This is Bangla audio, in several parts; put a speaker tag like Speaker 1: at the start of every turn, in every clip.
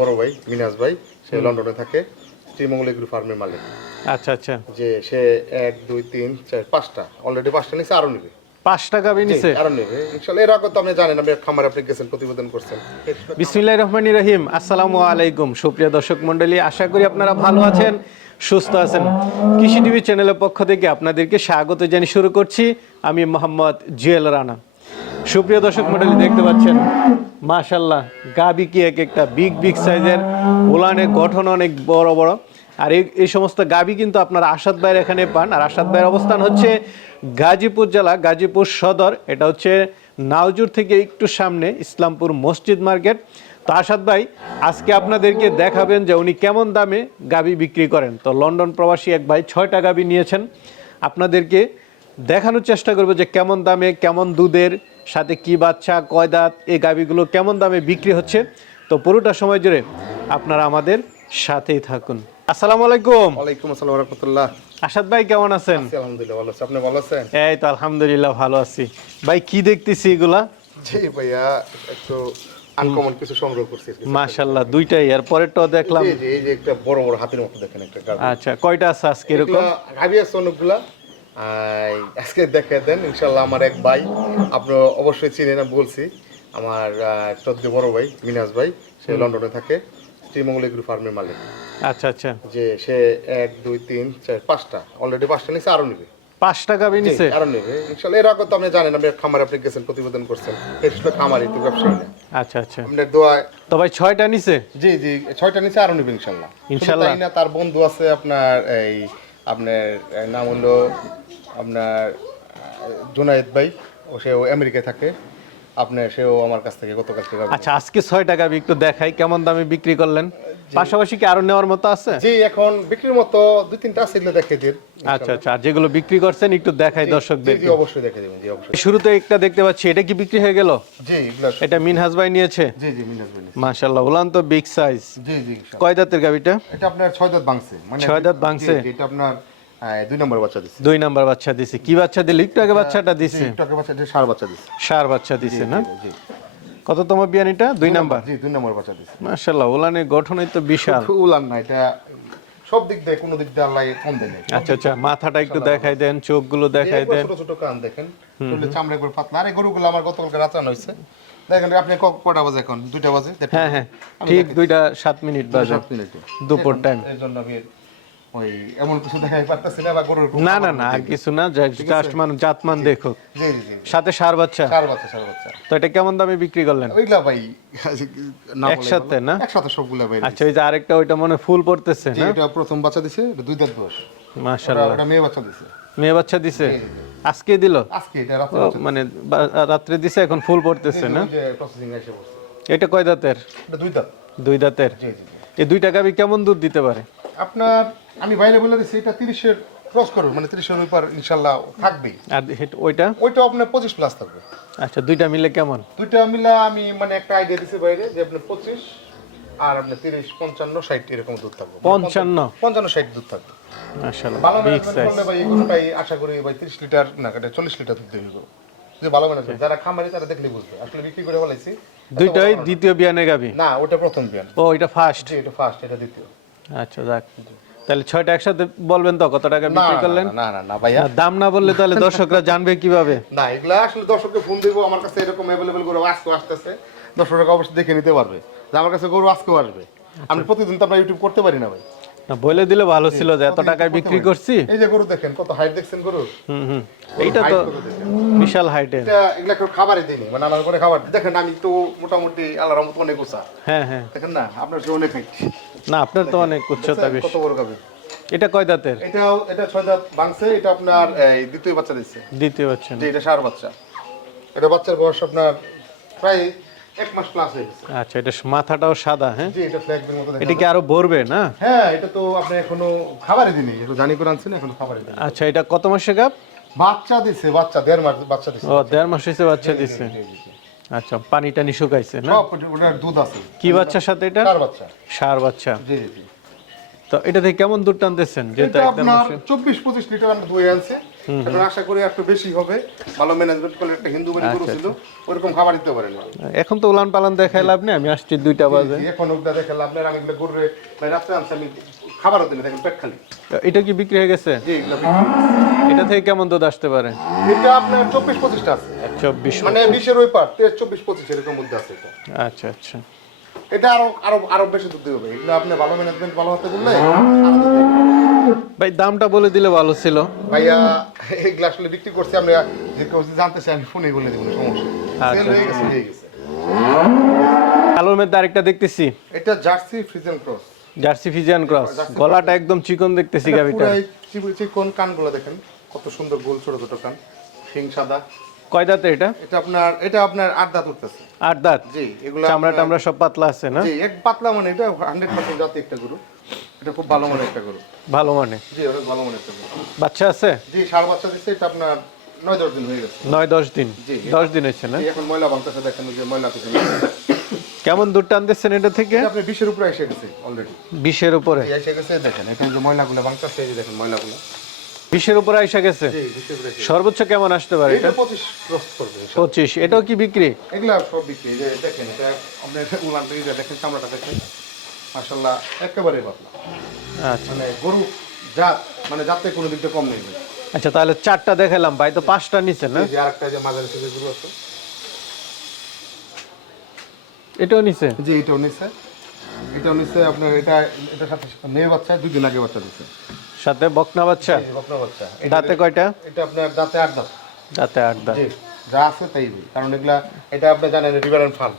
Speaker 1: বড় ভাই মিনাজ ভাই সে লন্ডনে থাকে। শ্রীমঙ্গল এগ্রো ফার্মের মালিক।
Speaker 2: আচ্ছা আচ্ছা।
Speaker 1: যে সে এক দুই তিন চার পাঁচটা। অলরেডি পাঁচটা নিচে আরও নেবে।
Speaker 2: পাঁচ টাকা নিছে?
Speaker 1: আরও নেবে। ইনশাল্লাহ এর আগে তো আপনি জানেন আপনি খামারে আপনি গেছেন প্রতিবেদন করছেন।
Speaker 2: রহিম। আসসালামু আলাইকুম সুপ্রিয় দর্শক মণ্ডলী আশা করি আপনারা ভালো আছেন সুস্থ আছেন। কৃষি টিভি চ্যানেলের পক্ষ থেকে আপনাদেরকে স্বাগত জানিয়ে শুরু করছি। আমি মোহাম্মদ জুয়েল রানা। সুপ্রিয় দর্শক মণ্ডলী, দেখতে পাচ্ছেন মাশাল্লাহ গাবি কি এক একটা বিগ বিগ সাইজের উলানের গঠন অনেক বড় বড়। আর এই এই সমস্ত গাবি কিন্তু আপনার আসাদ ভাইয়ের এখানে পান। আর আসাদ ভাইয়ের অবস্থান হচ্ছে গাজীপুর জেলা, গাজীপুর সদর। এটা হচ্ছে নাওজুর থেকে একটু সামনে, ইসলামপুর মসজিদ মার্কেট। তো আসাদ ভাই, আজকে আপনাদেরকে দেখাবেন যে উনি কেমন দামে গাবি বিক্রি করেন। তো লন্ডন প্রবাসী এক ভাই ছয়টা গাবি নিয়েছেন। আপনাদেরকে দেখানোর চেষ্টা করব যে কেমন দামে, কেমন দুধের সাথে কি বাচ্চা কয় দাঁত এই গাবিগুলো কেমন দামে বিক্রি হচ্ছে? তো পুরোটা সময় জুড়ে আপনারা আমাদের সাথেই থাকুন। আসসালামু আলাইকুম।
Speaker 1: ওয়ালাইকুম আসসালাম রহমতুল্লাহ।
Speaker 2: আসাদ ভাই কেমন আছেন?
Speaker 1: আলহামদুলিল্লাহ ভালো আছি। আপনি ভালো আছেন?
Speaker 2: এই তো আলহামদুলিল্লাহ ভালো আছি। ভাই কি দেখতেছি এগুলা?
Speaker 1: জি ভাইয়া একটু আনকমন কিছু সংগ্রহ করছি।
Speaker 2: মাশাল্লাহ দুইটাই। আর পরেরটাও দেখলাম।
Speaker 1: জি জি এই যে একটা বড় বড় হাতের মতো দেখেন একটা
Speaker 2: আচ্ছা কয়টা আছে আজকে এরকম?
Speaker 1: গাভী আছে অনেকগুলা। আজকে দেখে দেন ইনশাল্লাহ আমার এক ভাই আপনি অবশ্যই চিনেন বলছি আমার চোদ্দ বড় ভাই মিনাজ ভাই সে লন্ডনে থাকে শ্রীমঙ্গল এগ্রো ফার্মের মালিক।
Speaker 2: আচ্ছা আচ্ছা।
Speaker 1: যে সে এক দুই তিন চার পাঁচটা অলরেডি পাঁচটা নিচে আরও নেবে।
Speaker 2: পাঁচ টাকা নিছে?
Speaker 1: আরও নেবে। ইনশাল্লাহ এর আগে তো আপনি জানেন আপনি খামারে আপনি গেছেন প্রতিবেদন করছেন তো ব্যবসায়ী না।
Speaker 2: আচ্ছা আচ্ছা।
Speaker 1: আপনার দোয়ায়
Speaker 2: তো ভাই ছয়টা নিছে?
Speaker 1: জি জি ছয়টা নিচে আরও নেবে ইনশাল্লাহ।
Speaker 2: ইনশাল্লাহ।
Speaker 1: না তার বন্ধু আছে আপনার এই আপনার নাম হলো আপনার জুনায়েদ ভাই ও সেও আমেরিকায় থাকে। আপনার সেও আমার কাছ থেকে গতকাল থেকে
Speaker 2: আচ্ছা আজকে ছয় টাকা একটু দেখাই কেমন দামে বিক্রি করলেন। পাশাপাশি কি আরও নেওয়ার মতো আছে?
Speaker 1: জি এখন বিক্রির মতো দুই তিনটা আছে দেখে দিন
Speaker 2: আচ্ছা আচ্ছা আর যেগুলো বিক্রি করছেন একটু দেখাই দর্শকদের
Speaker 1: জি অবশ্যই দেখে দেবেন জি অবশ্যই।
Speaker 2: শুরুতে একটা দেখতে পাচ্ছি এটা কি বিক্রি হয়ে গেল?
Speaker 1: জি এগুলো
Speaker 2: এটা মিনহাজ ভাই নিয়েছে?
Speaker 1: জি জি মিনাজ ভাই
Speaker 2: মাশাল্লাহ উলান তো বিগ সাইজ
Speaker 1: জি জি
Speaker 2: কয় দাঁতের গাবিটা
Speaker 1: এটা আপনার ছয় দাঁত ভাঙছে। মানে
Speaker 2: ছয় দাঁত ভাঙছে?
Speaker 1: এটা আপনার দুই নম্বর বাচ্চা দিচ্ছে
Speaker 2: দুই নাম্বার বাচ্চা দিছে। কি বাচ্চা দিল? একটু আগে বাচ্চাটা দিছে?
Speaker 1: টাকা বাচ্চা সার বাচ্চা দিচ্ছে
Speaker 2: সার বাচ্চা দিছে না?
Speaker 1: জি
Speaker 2: কততম বিয়ানিটা? দুই নাম্বার?
Speaker 1: জি দুই নম্বর বাচ্চা দিচ্ছে
Speaker 2: মাশাল্লাহ উলানের গঠনই তো বিশাল।
Speaker 1: উলান না এটা সব দিক দিয়ে কোনো দিক দিয়ে আল্লাহ কম দেয়
Speaker 2: আচ্ছা আচ্ছা মাথাটা একটু দেখাই দেন চোখগুলো দেখাই
Speaker 1: একবার
Speaker 2: দেন।
Speaker 1: ছোট ছোট কান দেখেন। শরীরে চামড়া একবার পাতলা। আর গরুগুলো আমার গতকালকে রাত্রানো হয়েছে দেখেন আপনি কটা বাজে এখন? দুইটা বাজে?
Speaker 2: হ্যাঁ হ্যাঁ। ঠিক দুইটা সাত মিনিট বাজে। দুপুর টাইম
Speaker 1: এই জন্য আমি ওই এমন কিছু দেখাই পারতেছি না বা গরুর
Speaker 2: না না না কিছু না জাস্ট মানুষ জাতমান দেখুক
Speaker 1: জি জি জি
Speaker 2: সাথে সার বাচ্চা।
Speaker 1: সার বাচ্চা সার বাচ্চা।
Speaker 2: তো এটা কেমন দামে বিক্রি করলেন?
Speaker 1: ওইগুলা ভাই না
Speaker 2: একসাথে না?
Speaker 1: একসাথে সবগুলা ভাই
Speaker 2: আচ্ছা ওই যে আরেকটা ওইটা মনে ফুল পড়তেছে না?
Speaker 1: এটা প্রথম বাচ্চা দিছে এটা দুই দাঁত বয়স।
Speaker 2: মাশাআল্লাহ।
Speaker 1: ওটা মেয়ে বাচ্চা দিছে।
Speaker 2: মেয়ে বাচ্চা দিছে? আজকে দিল?
Speaker 1: আজকে এটা রাত্রে
Speaker 2: মানে রাত্রে দিছে এখন ফুল পড়তেছে না?
Speaker 1: প্রসেসিং এসে বসছে।
Speaker 2: এটা কয় দাঁতের?
Speaker 1: এটা দুই দাঁত।
Speaker 2: দুই দাঁতের?
Speaker 1: জি জি জি।
Speaker 2: এই দুই টাকা কেমন দুধ দিতে পারে?
Speaker 1: আপনার আমি বাইরে বলে দিচ্ছি এটা তিরিশের ক্রস করবে মানে তিরিশের উপর ইনশাল্লাহ থাকবেই
Speaker 2: আর ওইটা?
Speaker 1: ওইটা আপনার পঁচিশ প্লাস থাকবে।
Speaker 2: আচ্ছা দুইটা মিলে কেমন?
Speaker 1: দুইটা মিলা আমি মানে একটা আইডিয়া দিছি বাইরে যে আপনার পঁচিশ আর আপনার তিরিশ পঞ্চান্ন ষাট এরকম দুধ থাকবে।
Speaker 2: পঞ্চান্ন
Speaker 1: পঞ্চান্ন? ষাট দুধ থাকবে।
Speaker 2: মাশাআল্লাহ
Speaker 1: ভালো ম্যানেজমেন্ট ভাই আশা করি ভাই তিরিশ লিটার না এটা চল্লিশ লিটার দুধ দেবে। যদি ভালো ম্যানেজমেন্ট যারা খামারি তারা দেখলে বুঝবে। আসলে বিক্রি করে বলেছি
Speaker 2: দুইটাই দ্বিতীয় বিয়ানে গাবি?
Speaker 1: না ওটা প্রথম বিয়ান।
Speaker 2: ও এটা ফার্স্ট
Speaker 1: এটা ফার্স্ট এটা দ্বিতীয়।
Speaker 2: আচ্ছা যাক। তাহলে ছয়টা একসাথে বলবেন তো কত টাকা বিক্রি করলেন?
Speaker 1: না না না ভাইয়া।
Speaker 2: দাম না বললে তাহলে দর্শকরা জানবে কীভাবে?
Speaker 1: না এগুলা আসলে দর্শককে ফোন দেবো আমার কাছে এরকম অ্যাভেলেবেল গরু আজকে আসতেছে। দর্শকরা অবশ্যই দেখে নিতে পারবে যে আমার কাছে গরু আজকেও আসবে। আমি প্রতিদিন তো আমরা ইউটিউব করতে পারি না ভাই।
Speaker 2: না বলে দিলে ভালো ছিল যে এত টাকায় বিক্রি করছি।
Speaker 1: এই যে গরু দেখেন কত হাইট দেখছেন গরু?
Speaker 2: হুম হুম এইটা তো? বিশাল হাইটের
Speaker 1: এটা এগুলা কেউ খাবারই দিইনি মানে আলাদা করে খাবার দেখেন আমি তো মোটামুটি আল্লাহর রহমত অনেক উঁচা।
Speaker 2: হ্যাঁ হ্যাঁ।
Speaker 1: দেখেন না আপনার সে অনেক হাইট
Speaker 2: না আপনার তো অনেক উচ্চতা বেশি।
Speaker 1: কত বড় গাবি
Speaker 2: এটা কয় দাঁতের?
Speaker 1: এটাও এটা ছয় দাঁত ভাঙছে এটা আপনার এই দ্বিতীয় বাচ্চা দিচ্ছে
Speaker 2: দ্বিতীয়
Speaker 1: বাচ্চা এটা সার বাচ্চা। এটা বাচ্চার বয়স আপনার প্রায় এক মাস প্লাস হয়ে গেছে।
Speaker 2: আচ্ছা এটা মাথাটাও সাদা হ্যাঁ?
Speaker 1: জি এটা ফ্ল্যাগের মতো
Speaker 2: এটা কি আরও ভরবে না?
Speaker 1: হ্যাঁ এটা তো আপনি এখনও খাবারই দিনি এটা জানি করে আনছেন এখনও দিনি
Speaker 2: আচ্ছা এটা কত মাসে গাপ?
Speaker 1: বাচ্চা দিছে বাচ্চা দেড় মাস বাচ্চা দিছে।
Speaker 2: ও দেড় মাস হয়েছে বাচ্চা দিচ্ছে আচ্ছা পানি টানি শুকাইছে না?
Speaker 1: ওটার দুধ আছে।
Speaker 2: কি বাচ্চার সাথে এটা?
Speaker 1: চার বাচ্চা।
Speaker 2: সার বাচ্চা।
Speaker 1: জি জি
Speaker 2: তো এটা থেকে কেমন দুধ টানতেছেন? যেটা একদম
Speaker 1: আপনার চব্বিশ পঁচিশ লিটার আমি ধুয়ে আনছি। এখন আশা করি একটু বেশি হবে। ভালো ম্যানেজমেন্ট করলে একটা হিন্দু বাড়ি গরু
Speaker 2: আচ্ছা,
Speaker 1: ছিল ওরকম খাবার দিতে পারেন।
Speaker 2: এখন তো উলান পালান দেখাই লাভ নেই আমি আসছি দুইটা বাজে।
Speaker 1: এখন ওগুলা দেখে লাভ নেই আমি এগুলো গরুরে ভাই রাত্রে আনছি আমি খাবারও দিলে দেখেন পেট খালি।
Speaker 2: এটা কি বিক্রি হয়ে গেছে। এটা থেকে কেমন দুধ আসতে পারে?
Speaker 1: এটা আপনার চব্বিশ পঁচিশটা আছে।
Speaker 2: চব্বিশ
Speaker 1: মানে বিশের ওই পার চব্বিশ পঁচিশ এরকম মধ্যে আছে এটা।
Speaker 2: আচ্ছা আচ্ছা।
Speaker 1: এটা আরও আরও আরও বেশি দুধ হবে এগুলো আপনি ভালো ম্যানেজমেন্ট ভালো হতে বললে
Speaker 2: ভাই দামটা বলে দিলে ভালো ছিল।
Speaker 1: ভাইয়া এগুলো আসলে বিক্রি করছি আমরা যে কেউ জানতে চাই আমি ফোনে বলে দেবো সমস্যা
Speaker 2: আচ্ছা,
Speaker 1: সেল হয়ে গেছে হয়ে গেছে।
Speaker 2: কালোর মধ্যে আরেকটা দেখতেছি।
Speaker 1: এটা Jersey Friesian cross.
Speaker 2: Jersey Friesian cross. গলাটা একদম চিকন দেখতেছি
Speaker 1: চিবি- চিকন কানগুলো দেখেন কত সুন্দর গোল ছোট ছোট কান শিং সাদা।
Speaker 2: কয় দাঁতে এটা?
Speaker 1: এটা আপনার এটা আপনার আট দাঁত উঠতেছে।
Speaker 2: আট দাঁত?
Speaker 1: জি এগুলো
Speaker 2: চামড়া টামড়া সব পাতলা আছে না?
Speaker 1: জি এক পাতলা মানে এটা হান্ড্রেড পার্সেন্ট জাতি একটা গরু। এটা খুব ভালো মানের একটা গরু।
Speaker 2: ভালো মানে
Speaker 1: জি অনেক ভালো মানের একটা গরু।
Speaker 2: বাচ্চা আছে?
Speaker 1: জি সার বাচ্চা দিচ্ছে এটা আপনার নয় দশ দিন হয়ে গেছে।
Speaker 2: নয় দশ দিন?
Speaker 1: জি।
Speaker 2: দশ দিন হয়েছে না?
Speaker 1: এখন ময়লা বাংলাদেশে দেখেন যে ময়লা পিছনে
Speaker 2: কেমন টানতেছেন এটা থেকে?
Speaker 1: আপনি বিশের উপরে এসে গেছে অলরেডি
Speaker 2: বিশের উপরে?
Speaker 1: এসে গেছে দেখেন এখন যে ময়লাগুলো বাংলাদেশে এই যে দেখেন ময়লাগুলো।
Speaker 2: বিশের উপরে আইসা গেছে? সর্বোচ্চ কেমন আসতে পারে এটা?
Speaker 1: পঁচিশ
Speaker 2: এটাও কি বিক্রি?
Speaker 1: এগুলা সব বিক্রি দেখেন এটা আপনার দেখেন চামড়াটা দেখেন। মাশাল্লাহ একেবারে পাতলা।
Speaker 2: আচ্ছা।
Speaker 1: মানে গরু জাত মানে জাতে কোনো দিক কম নেই
Speaker 2: আচ্ছা তাহলে চারটা দেখালাম ভাই তো পাঁচটা নিচে না?
Speaker 1: যে আরেকটা যে মাঝারি গরু আছে।
Speaker 2: এটাও নিচে?
Speaker 1: যে এটাও নিচ্ছে এটাও নিচ্ছে আপনার এটা এটার সাথে মেয়ে বাচ্চা দুই দিন আগে বাচ্চা দিচ্ছে।
Speaker 2: সাথে বকনা বাচ্চা?
Speaker 1: বকনা বাচ্চা। এটা-
Speaker 2: দাঁতে কয়টা?
Speaker 1: এটা আপনার দাঁতে আট দাঁত।
Speaker 2: দাঁতে আট দাঁত।
Speaker 1: যা আছে তাই। কারণ এগুলা এটা আপনি জানেন river and farm.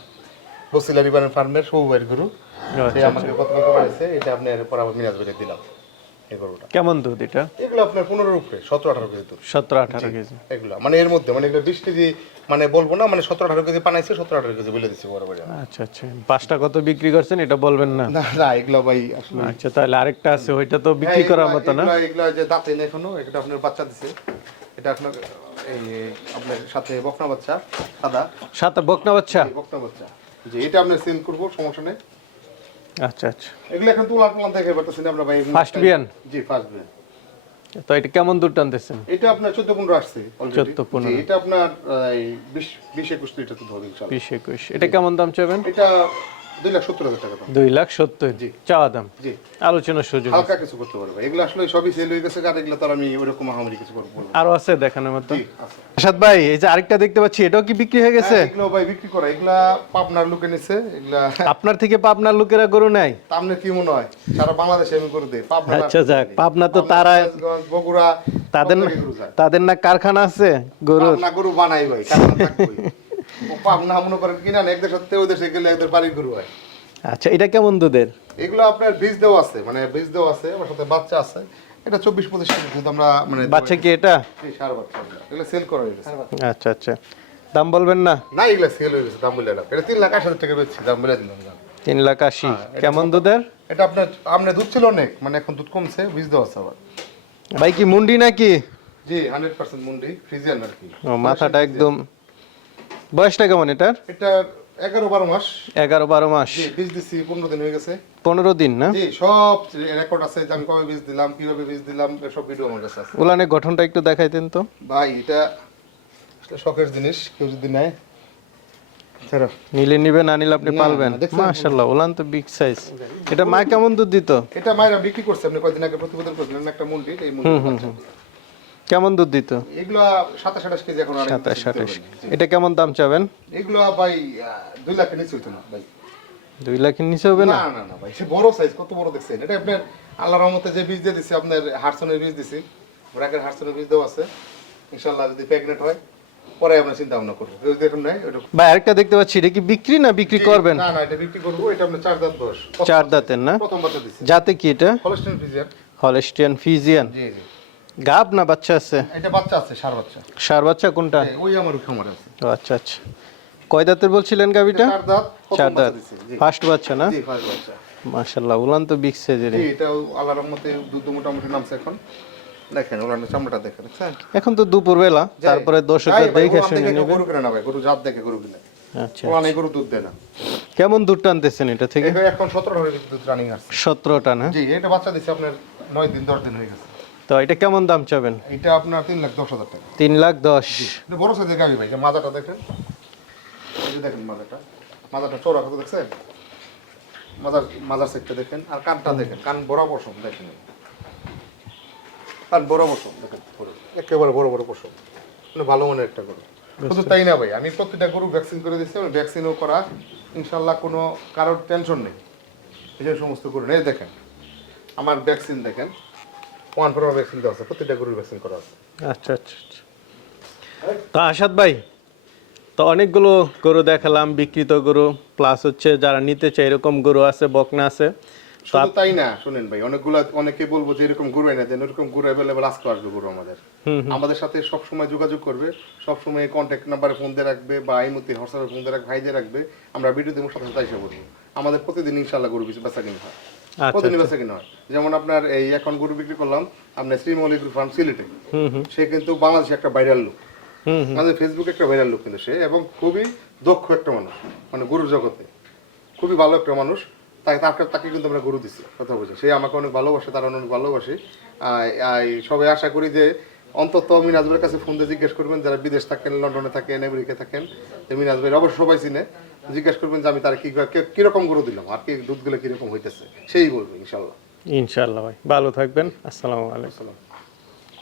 Speaker 1: Basila river ফার্মের সৌবাইয়ের গরু। সে
Speaker 2: আচ্ছা,
Speaker 1: আমাকে গতকালকে বাড়িছে এটা আপনি পর আবার মিনাজ বেড়ে দিলাম
Speaker 2: কেমন দুধ এটা?
Speaker 1: এগুলো আপনার পনেরোর উপরে সতেরো আঠারো কেজি দুধ।
Speaker 2: সতেরো আঠারো কেজি।
Speaker 1: এগুলো। মানে এর মধ্যে মানে এগুলো বিশ কেজি মানে বলব না মানে সতেরো আঠারো কেজি পানাইছে সতেরো আঠারো কেজি বলে দিচ্ছি বড় বড়
Speaker 2: আচ্ছা আচ্ছা। পাঁচটা কত বিক্রি করছেন এটা বলবেন না?
Speaker 1: না না এগুলো ভাই আসলে
Speaker 2: আচ্ছা তাহলে আরেকটা আছে ওইটা তো বিক্রি
Speaker 1: হ্যাঁ,
Speaker 2: করার মতো না?
Speaker 1: এগুলো এগুলা যে দাঁতে নেই এখনও এটা আপনার বাচ্চা দিছে। এটা আপনার এই আপনার সাথে বকনা বাচ্চা সাদা।
Speaker 2: সাথে বকনা বাচ্চা?
Speaker 1: বকনা বাচ্চা। জি এটা আমরা সেল করব সমস্যা নেই।
Speaker 2: আচ্ছা আচ্ছা।
Speaker 1: এগুলো এখন তুলা প্লান থেকে না আমরা ভাই
Speaker 2: ফার্স্ট বিয়ান?
Speaker 1: জি ফার্স্ট বিয়ান।
Speaker 2: তো এটা কেমন দূর টানতেছেন?
Speaker 1: এটা আপনার চোদ্দ পনেরো আসছে অলরেডি
Speaker 2: 14 15
Speaker 1: এটা আপনার এই বিশ বিশ একুশ লিটার তো ধরে ইনশাআল্লাহ।
Speaker 2: 20 21 এটা কেমন দাম চাবেন
Speaker 1: এটা দুই লাখ সত্তর হাজার টাকা
Speaker 2: দুই লাখ সত্তর?
Speaker 1: জি।
Speaker 2: চাওয়া দাম?
Speaker 1: জি।
Speaker 2: আলোচনার সুযোগ
Speaker 1: হালকা কিছু করতে পারবে। এগুলো আসলে সবই সেল হয়ে গেছে আর এগুলো তো আমি ওরকম কিছু করব
Speaker 2: আরও আছে দেখানোর মতো?
Speaker 1: জি
Speaker 2: আসাদ ভাই এই যে আরেকটা দেখতে পাচ্ছি এটাও কি বিক্রি হয়ে গেছে?
Speaker 1: হ্যাঁ, এগুলো ভাই বিক্রি করা। এগুলা পাবনার লোকে নিছে এগুলা
Speaker 2: আপনার থেকে পাবনার লোকেরা গরু নেয়?
Speaker 1: সামনে কি মনে হয়? সারা বাংলাদেশে আমি করে দেই পাবনা
Speaker 2: আচ্ছা যাক। পাবনা তো তারা
Speaker 1: বগুড়া
Speaker 2: তাদের না-। তাদের না কারখানা আছে গরু
Speaker 1: পাবনা গরু বানাই ভাই কারখানা থাকবেই। পাবনা মনে করেন কিনা এক দেশের থেকে ওই দেশে গেলে একদের বাড়ির গরু হয়।
Speaker 2: আচ্ছা এটা কেমন দুধের?
Speaker 1: এগুলো আপনার বীজ দেওয়া আছে মানে বীজ দেওয়া আছে আমার সাথে বাচ্চা আছে। এটা চব্বিশ পঁচিশ দুধ আমরা মানে
Speaker 2: বাচ্চা কি এটা?
Speaker 1: সার বাচ্চা এগুলো সেল করা হয়ে গেছে।
Speaker 2: আচ্ছা আচ্ছা। দাম বলবেন না?
Speaker 1: না এগুলো সেল হয়ে গেছে দাম বলে না। এটা তিন লাখ আশি হাজার টাকা বেচছি দাম বলে দিলাম
Speaker 2: তিন লাখ আশি কেমন দুধের?
Speaker 1: এটা আপনার আপনার দুধ ছিল অনেক মানে এখন দুধ কমছে বীজ দেওয়া আছে আবার।
Speaker 2: ভাই কি মুন্ডি নাকি?
Speaker 1: জি হান্ড্রেড পার্সেন্ট মুন্ডি ফ্রিজিয়ান আর কি।
Speaker 2: মাথাটা একদম বয়সটা কেমন এটার?
Speaker 1: এটা এগারো বারো মাস।
Speaker 2: এগারো বারো মাস।
Speaker 1: বীজ দিচ্ছি পনেরো দিন হয়ে গেছে।
Speaker 2: পনেরো দিন না?
Speaker 1: জি সব রেকর্ড আছে আমি কবে বীজ দিলাম কীভাবে বীজ দিলাম সব ভিডিও আমার কাছে আছে।
Speaker 2: উলানের গঠনটা একটু দেখাইতেন তো।
Speaker 1: ভাই এটা আসলে শখের জিনিস কেউ যদি নেয়
Speaker 2: নিলে নিবে না নিলে আপনি পালবেন।
Speaker 1: না, দেখছেন?
Speaker 2: মাশাল্লাহ উলান তো বিগ সাইজ এটা মা কেমন দুধ দিত?
Speaker 1: এটা মায়েরা বিক্রি করছে আপনি কয়দিন আগে প্রতিবেদন করছিলেন একটা মন্ডি এই মন্ডি
Speaker 2: কেমন দুধ দিত?
Speaker 1: এগুলো সাতাশ আঠাশ কেজি এখন
Speaker 2: সাতাশ আঠাশ। এটা কেমন দাম চাবেন?
Speaker 1: এগুলো ভাই দুই লাখের নিচে হইতো না ভাই।
Speaker 2: দুই লাখের নিচে হবে না?
Speaker 1: না না ভাই সে বড় সাইজ কত বড় দেখছেন? এটা আপনার আল্লাহর রহমতে যে বীজ দিয়ে দিছি আপনার হারসনের বীজ দিছি ব্র্যাকের হারসনের বীজ দেওয়া আছে। ইনশাআল্লাহ যদি প্রেগনেন্ট হয় পরে আমরা চিন্তা ভাবনা করব। দেখুন নাই ওটা
Speaker 2: ভাই আরেকটা দেখতে পাচ্ছি এটা কি বিক্রি না বিক্রি করবেন?
Speaker 1: না না এটা বিক্রি করব এটা আপনার চার দাঁত দশ
Speaker 2: চার দাঁতের না?
Speaker 1: প্রথম বাচ্চা দিছি।
Speaker 2: যাতে কি এটা?
Speaker 1: হলস্টেন ফ্রিজিয়ার
Speaker 2: হলেস্টিয়ান ফিজিয়ান
Speaker 1: জি জি।
Speaker 2: গাব না বাচ্চা আছে?
Speaker 1: এটা বাচ্চা আছে সার বাচ্চা।
Speaker 2: সার বাচ্চা কোনটা?
Speaker 1: ওই আমার খামার আছে।
Speaker 2: আচ্ছা আচ্ছা। কয় দাঁতের বলছিলেন গাবিটা?
Speaker 1: চার দাঁত
Speaker 2: চার দাঁত। ফার্স্ট বাচ্চা না?
Speaker 1: জি ফার্স্ট বাচ্চা।
Speaker 2: মাশাল্লাহ উলান তো বিগ সাইজের
Speaker 1: জি এটা আল্লাহর রহমতে দুধ মোটামুটি নামছে এখন। দেখেন ওলার চামড়াটা দেখেন দেখছেন
Speaker 2: এখন তো দুপুর বেলা তারপরে দর্শকরা দেখে শুনে নেবে।
Speaker 1: গরু কিনে না ভাই গরু জাত দেখে গরু কিনে।
Speaker 2: আচ্ছা
Speaker 1: ওলান এই গরু দুধ দেয় না।
Speaker 2: কেমন দুধ টানতেছেন এটা থেকে?
Speaker 1: এখন সতেরো হাজার দুধ রানিং আছে।
Speaker 2: সতেরোটা না
Speaker 1: জি এটা বাচ্চা দিচ্ছে আপনার নয় দিন দশ দিন হয়ে গেছে।
Speaker 2: তো এটা কেমন দাম চাবেন?
Speaker 1: এটা আপনার তিন লাখ দশ হাজার টাকা।
Speaker 2: তিন লাখ দশ।
Speaker 1: বড় সাইজের গাড়ি ভাই মাজাটা দেখেন। এই যে দেখেন মাজাটা। মাজাটা চৌড়া কত দেখছেন? মাজার মাজার সেটটা দেখেন। আর কানটা দেখেন কান বড় পশম দেখেন। কান বড় পশম দেখেন। একেবারে বড় বড় পশম। মানে ভালো মনের একটা গরু। শুধু তাই না ভাই আমি প্রত্যেকটা গরু ভ্যাকসিন করে দিচ্ছি ভ্যাকসিনও করা ইনশাল্লাহ কোনো কারোর টেনশন নেই। এই যে সমস্ত গরু নেই দেখেন আমার ভ্যাকসিন দেখেন। ওয়ান ফোর ভ্যাকসিন দেওয়া আছে প্রত্যেকটা গরুর ভ্যাকসিন করা আছে।
Speaker 2: আচ্ছা আচ্ছা আচ্ছা। তো আসাদ ভাই তো অনেকগুলো গরু দেখালাম বিকৃত গরু প্লাস হচ্ছে যারা নিতে চায় এরকম গরু আছে বকনা আছে।
Speaker 1: শুধু তাই না শুনেন ভাই অনেকগুলো অনেকে বলব যে এরকম গরু এনে দেন এরকম গরু অ্যাভেলেবেল আজকে আসবে গরু আমাদের। আমাদের সাথে সব সময় যোগাযোগ করবে সব সময় কন্ট্যাক্ট নাম্বারে ফোন দিয়ে রাখবে বা এই মুহূর্তে হোয়াটসঅ্যাপে ফোন দিয়ে রাখবে ভাই দিয়ে রাখবে আমরা ভিডিও দেবো সাথে সাথে এসে বলব আমাদের প্রতিদিন ইনশাল্লাহ গরু বেচা বেচা কিনা হয়। প্রতিদিন বেচা কিনা হয়। যেমন আপনার এই এখন গরু বিক্রি করলাম আপনার শ্রীমৌলি গ্রুপ ফার্ম সিলেটে সে কিন্তু বাংলাদেশে একটা ভাইরাল লোক আমাদের ফেসবুকে একটা ভাইরাল লোক কিন্তু সে এবং খুবই দক্ষ একটা মানুষ মানে গরুর জগতে। খুবই ভালো একটা মানুষ তাই তাকে তাকে কিন্তু আমরা গরু দিচ্ছি কথা বলছি সে আমাকে অনেক ভালোবাসে তারা অনেক ভালোবাসে। সবাই আশা করি যে অন্তত মিনাজবের কাছে ফোন দিয়ে জিজ্ঞেস করবেন যারা বিদেশ থাকেন লন্ডনে থাকেন আমেরিকা থাকেন তো মিনাজ ভাই অবশ্যই সবাই চিনে। জিজ্ঞেস করবেন যে আমি তার কি কীরকম গরু দিলাম? আর কি দুধগুলো কীরকম হইতেছে? সেই বলব ইনশাল্লাহ।
Speaker 2: ইনশাল্লাহ ভাই ভালো থাকবেন। আসসালামু আলাইকুম।